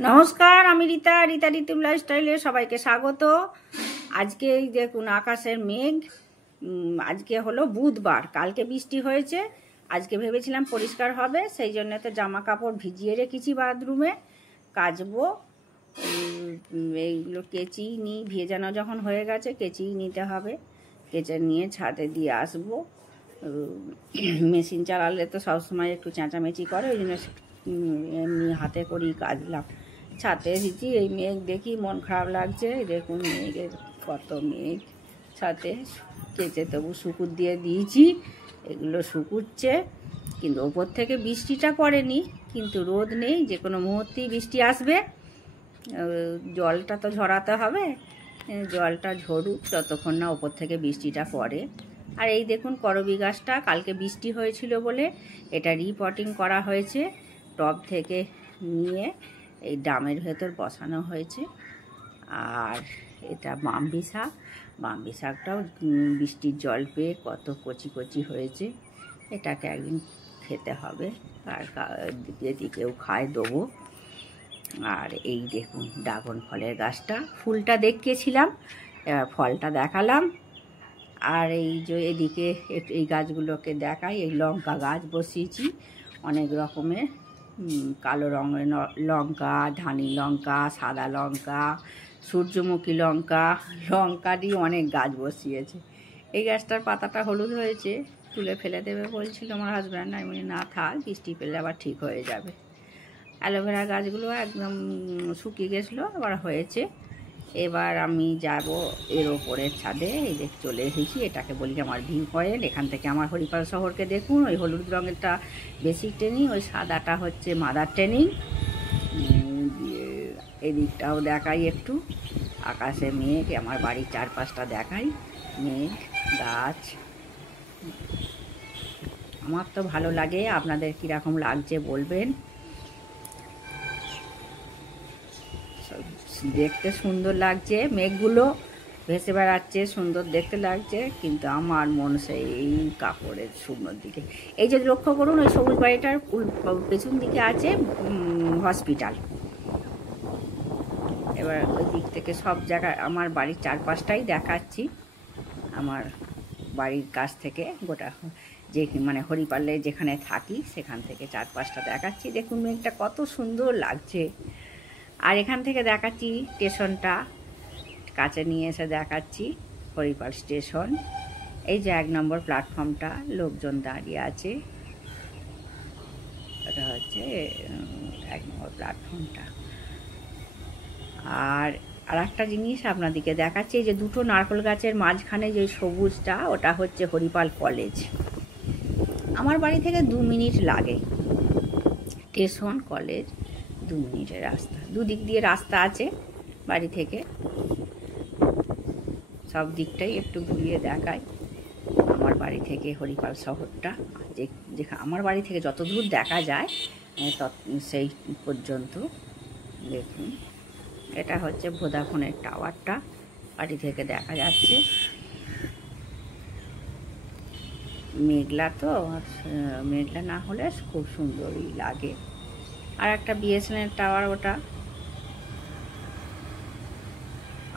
নমস্কার, আমি রীতা ঋতু লাইফস্টাইলে সবাইকে স্বাগত। আজকে এই দেখুন আকাশের মেঘ। আজকে হলো বুধবার, কালকে বৃষ্টি হয়েছে। আজকে ভেবেছিলাম পরিষ্কার হবে, সেই জন্য তো জামা কাপড় ভিজিয়ে রেখেছি বাথরুমে, কাচবো। এইগুলো কেচেই নিই, ভেজানো যখন হয়ে গেছে কেচেই নিতে হবে। কেচে নিয়ে ছাদে দিয়ে আসবো। মেশিন চালালে তো সবসময় একটু চেঁচামেচি করে, ওই জন্য এমনি হাতে করেই কাচলাম। ছাদে এসেছি, এই মেঘ দেখি মন খারাপ লাগছে। দেখুন মেঘের কত মেঘ ছাদে। কেচে তবু শুকুর দিয়ে দিয়েছি, এগুলো শুকুচ্ছে। কিন্তু ওপর থেকে বৃষ্টিটা পড়েনি, কিন্তু রোদ নেই, যে কোনো মুহূর্তেই বৃষ্টি আসবে। জলটা তো ঝরাতে হবে, জলটা ঝরুক যতক্ষণ না ওপর থেকে বৃষ্টিটা পড়ে। আর এই দেখুন করবি গাছটা, কালকে বৃষ্টি হয়েছিল বলে এটা রিপটিং করা হয়েছে। টব থেকে নিয়ে এই ড্রামের ভেতর বসানো হয়েছে। আর এটা বাম্বি শাকটাও বৃষ্টির জল পেয়ে কত কচি কচি হয়েছে। এটাকে একদিন খেতে হবে, আর যদি কেউ খায় দেবো। আর এই দেখুন ড্রাগন ফলের গাছটা, ফুলটা দেখিয়েছিলাম, এবার ফলটা দেখালাম। আর এই যে এদিকে এই গাছগুলোকে দেখাই, এই লঙ্কা গাছ বসিয়েছি অনেক রকমের, কালো রঙের লঙ্কা, ধানি লঙ্কা, সাদা লঙ্কা, সূর্যমুখী লঙ্কা, লঙ্কারই অনেক গাছ বসিয়েছে। এই গাছটার পাতাটা হলুদ হয়েছে, তুলে ফেলে দেবে বলছিল আমার হাজব্যান্ড, আমি বলি না থাক, বৃষ্টি পেলে আবার ঠিক হয়ে যাবে। অ্যালোভেরা গাছগুলো একদম শুকিয়ে গেছিলো, আবার হয়েছে। এবার আমি যাব এর ওপরের ছাদে, এই দেখ চলে এসেছি, এটাকে বলি আমার ভিউ পয়েন্ট। এখান থেকে আমার হরিপাল শহরকে দেখুন। ওই হলুদ রঙেরটা বেসিক ট্রেনিং, ওই সাদাটা হচ্ছে মাদার ট্রেনিং। এদিকটাও দেখাই একটু, আকাশে মেঘ, আমার বাড়ির চারপাশটা দেখাই, মেঘ, গাছ। আমার তো ভালো লাগে, আপনাদের কীরকম লাগছে বলবেন। দেখতে সুন্দর লাগছে, মেঘগুলো ভেসে বেড়াচ্ছে, সুন্দর দেখতে লাগছে, কিন্তু আমার মন সেই কাপড়ের শুকনোর দিকে। এই যে লক্ষ্য করুন, ওই সবুজ বাড়িটার পেছন দিকে আছে হসপিটাল। এবার ওই দিক থেকে সব জায়গায় আমার বাড়ির চারপাশটাই দেখাচ্ছি, আমার বাড়ির কাছ থেকে গোটা যে মানে হরিপালে যেখানে থাকি সেখান থেকে চারপাশটা দেখাচ্ছি। দেখুন মেঘটা কত সুন্দর লাগছে। আর এখান থেকে দেখাচ্ছি স্টেশনটা, কাছে নিয়ে এসে দেখাচ্ছি হরিপাল স্টেশন। এই যে 1 নম্বর প্ল্যাটফর্মটা, লোকজন দাঁড়িয়ে আছে, এটা হচ্ছে 1 নম্বর প্ল্যাটফর্মটা। আর একটা জিনিস আপনাদেরকে দেখাচ্ছি, যে দুটো নারকেল গাছের মাঝখানে যে সবুজটা, ওটা হচ্ছে হরিপাল কলেজ। আমার বাড়ি থেকে 2 মিনিট লাগে, স্টেশন কলেজ 2 মিনিটের রাস্তা। দুদিক দিয়ে রাস্তা আছে বাড়ি থেকে, সব দিকটাই একটু ঘুরিয়ে দেখায়। আমার বাড়ি থেকে হরিপাল শহরটা, যেখানে আমার বাড়ি থেকে যত দূর দেখা যায় সেই পর্যন্ত। দেখুন এটা হচ্ছে ভোদাফোনের টাওয়ারটা, বাড়ি থেকে দেখা যাচ্ছে। মেঘলা তো, মেঘলা না হলে খুব সুন্দরই লাগে। আর একটা বিএসএনএল টাওয়ার, ওটা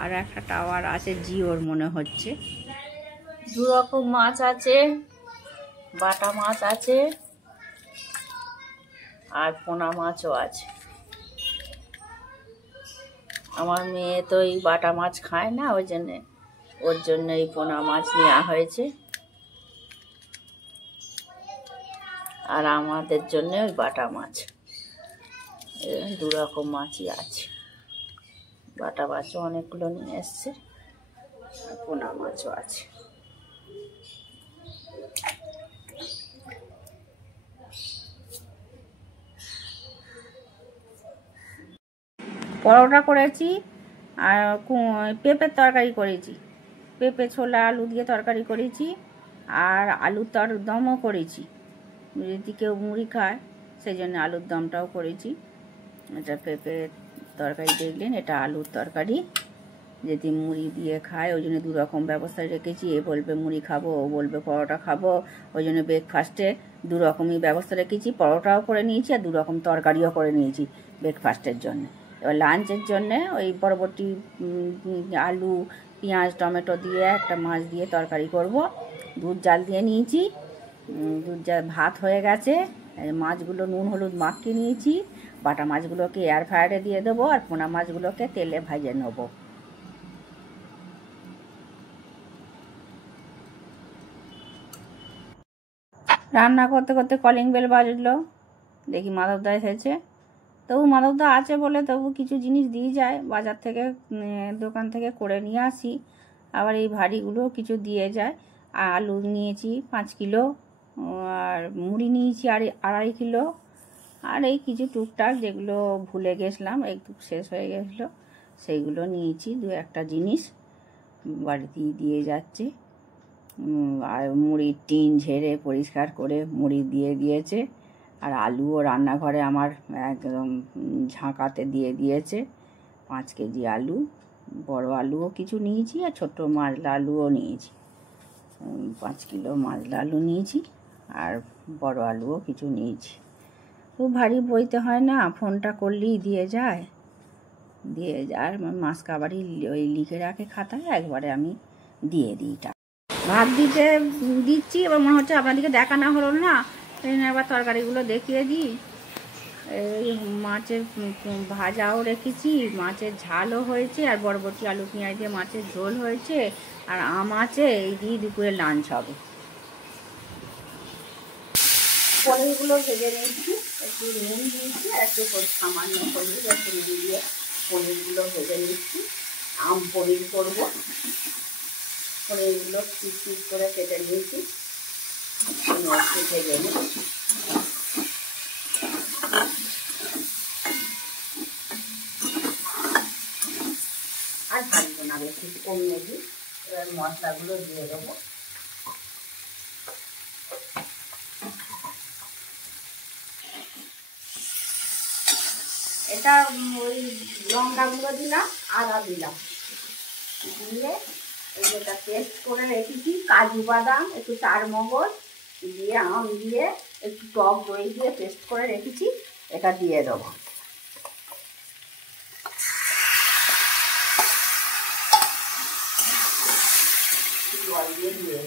আর একটা টাওয়ার আছে জিওর মনে হচ্ছে। 2 রকম মাছ আছে, বাটা মাছ আছে আর পোনা মাছও আছে। আমার মেয়ে তো এই বাটা মাছ খায় না, ওর জন্য এই পোনা মাছ নেওয়া হয়েছে, আর আমাদের জন্য ওই বাটা মাছ। 2 রকম মাছই আছে, বাটা মাছও অনেকগুলো নিয়ে এসছে, আর পোনা মাছও আছে। পরোটা করেছি, আর পেঁপের তরকারি করেছি, পেঁপে ছোলা আলু দিয়ে তরকারি করেছি, আর আলুর দমও করেছি। যদি কেউ মুড়ি খায় সেই জন্য আলুর দমটাও করেছি। এটা পেঁপের তরকারি দেখলেন, এটা আলুর তরকারি। যদি মুড়ি দিয়ে খায়, ওই জন্য দু রকম ব্যবস্থায় রেখেছি। এ বলবে মুড়ি খাবো, ও বলবে পরোটা খাবো, ওই জন্য ব্রেকফাস্টে দু রকমই ব্যবস্থা রেখেছি। পরোটাও করে নিয়েছি আর দু রকম তরকারিও করে নিয়েছি ব্রেকফাস্টের জন্য। এবার লাঞ্চের জন্যে ওই পরবর্তী আলু, পেঁয়াজ, টমেটো দিয়ে একটা মাছ দিয়ে তরকারি করব। দুধ জাল দিয়ে নিয়েছি, দুধ জাল ভাত হয়ে গেছে। মাছগুলো নুন হলুদ মাখিয়ে নিয়েছি। বাটা মাছগুলোকে এয়ার ফ্রায়ারে দিয়ে দেবো আর পোনা মাছগুলোকে তেলে ভেজে নেবো। রান্না করতে করতে কলিং বেল বাজলো, দেখি মাধবদা এসেছে। তবু মাধবদা আছে বলে তবু কিছু জিনিস দিয়ে যায়, বাজার থেকে দোকান থেকে করে নিয়ে আসি। আবার এই ভারীগুলো কিছু দিয়ে যায়। আলু নিয়েছি 5 কিলো, আর মুড়ি নিয়েছি 2.5 কিলো, আর এই কিছু টুকটাক যেগুলো ভুলে গেছিলাম, একটু শেষ হয়ে গেছিলো, সেইগুলো নিয়েছি। 2-1টা জিনিস বাড়িতেই দিয়ে যাচ্ছে। আর মুড়ির টিন ঝেড়ে পরিষ্কার করে মুড়ি দিয়ে দিয়েছে। আর আলুও রান্নাঘরে আমার একদম ঝাঁকাতে দিয়ে দিয়েছে। 5 কেজি আলু, বড় আলুও কিছু নিয়েছি আর ছোটো মাজলা আলুও নিয়েছি। 5 কিলো মাজলা আলু নিয়েছি আর বড় আলুও কিছু নিয়েছি। খুব ভারী বইতে হয় না, ফোনটা করলেই দিয়ে যায়। আর মাস কাবারই ওই লিখে রাখে খাতায়, একবারে আমি দিয়ে দিই। ভাত দিচ্ছি। এবার মনে হচ্ছে আপনাদেরকে দেখানো হলো না, এবার তরকারিগুলো দেখিয়ে দিই। এই মাছের ভাজাও রেখেছি, মাছের ঝালও হয়েছে, আর বরবটি আলু পেঁয়াজ দিয়ে মাছের ঝোল হয়েছে, আর আম আছে। এই দিয়ে দুপুরে লাঞ্চ হবে। পনিরগুলো ভেজে নিচ্ছি, একটু নুন দিয়েছি আর একটু সামান্য হলুদ একটু নুন দিয়ে পনিরগুলো ভেজে নিচ্ছি। আম পনির করবো। পনিরগুলো পিস পিস করে কেটে নিয়েছি, একটু ভেজে নিই। আর ভাজবো না, বেশি কমিয়ে দিই। এবার মশলাগুলো দিয়ে দেবো। এটা ওই লঙ্কাগুলো দিলাম, আদা দিলাম, দিয়ে যেটা পেস্ট করে রেখেছি কাজু বাদাম, একটু চারমগজ দিয়ে, আম দিয়ে, একটু টক দই দিয়ে পেস্ট করে রেখেছি, এটা দিয়ে দেবো। জল দিয়ে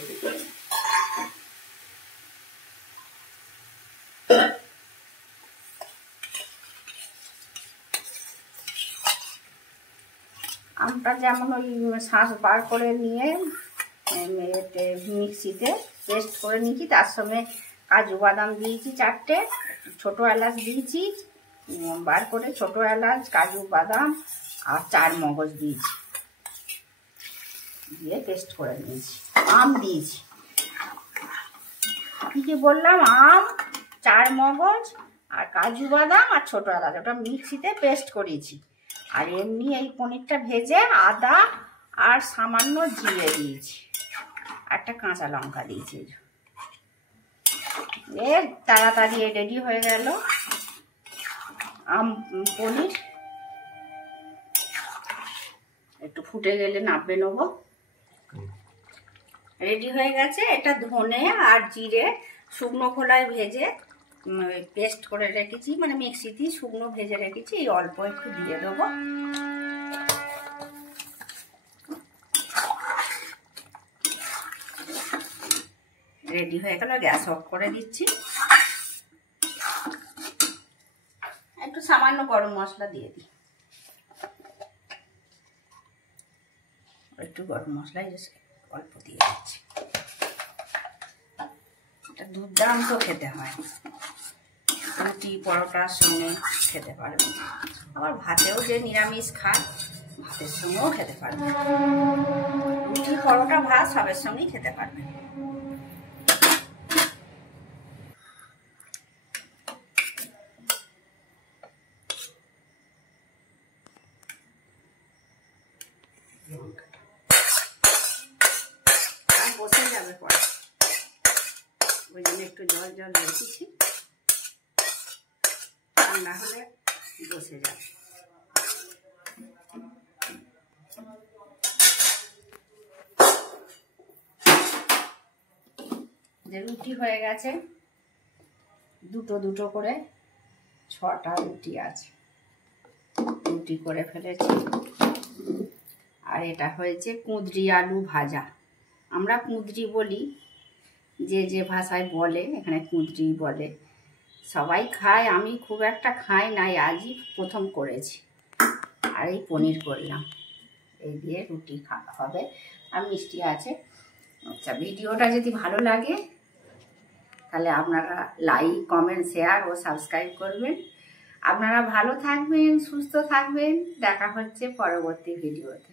আমটা যেমন ওই শাঁস বার করে নিয়ে মিক্সিতে পেস্ট করে নিয়েছি, তার সঙ্গে কাজু বাদাম দিয়েছি 4টে, ছোটো এলাচ দিয়েছি বার করে, ছোটো এলাচ, কাজু বাদাম আর চারমগজ দিয়েছি, দিয়ে পেস্ট করে নিয়েছি। আম দিয়েছি, কি বললাম, আম, চারমগজ আর কাজু বাদাম আর ছোটো এলাচ, ওটা মিক্সিতে পেস্ট করেছি। আর এমনি এই পনিরটা ভেজে আদা আর সামান্য জিরে দিয়েছি, একটা কাঁচা লঙ্কা দিয়েছি। তাড়াতাড়ি রেডি হয়ে গেল আম পনির। একটু ফুটে গেলে নামিয়ে নেবো। রেডি হয়ে গেছে। এটা ধনে আর জিরে শুকনো খোলায় ভেজে পেস্ট করে রেখেছি, মানে মিক্সিতে শুকনো ভেজে রেখেছি, এই অল্প একটু দিয়ে দেবো। রেডি হয়ে গেল, গ্যাস অফ করে দিচ্ছি। একটু সামান্য গরম মশলা দিয়ে দিই, একটু গরম মশলা অল্প দিয়ে দিচ্ছি। এটা দুর্দান্ত খেতে হয়, রুটি পরোটার সঙ্গে খেতে পারবে, আবার ভাতেও যে নিরামিষ খায় ভাতের সঙ্গেও খেতে পারবে, রুটি পরোটা ভাত সবের সঙ্গেই খেতে পারবে। বসে যাবে পরে, ওই জন্য একটু জল রেখেছি, ঠান্ডা হলে বসে যাবে। যে রুটি হয়ে গেছে, দুটো দুটো করে 6টা রুটি আছে, রুটি করে ফেলেছি। আর এটা হয়েছে কুঁদরি আলু ভাজা। আমরা কুঁদরি বলি, যে যে ভাষায় বলে, এখানে কুঁদরি বলে। সবাই খায়, আমি খুব একটা খাই নাই, আজই প্রথম করেছি। আর এই পনির করলাম, এই দিয়ে রুটি খাওয়া হবে, আর মিষ্টি আছে। আচ্ছা, ভিডিওটা যদি ভালো লাগে তাহলে আপনারা লাইক, কমেন্ট, শেয়ার ও সাবস্ক্রাইব করবেন। আপনারা ভালো থাকবেন, সুস্থ থাকবেন। দেখা হচ্ছে পরবর্তী ভিডিওতে।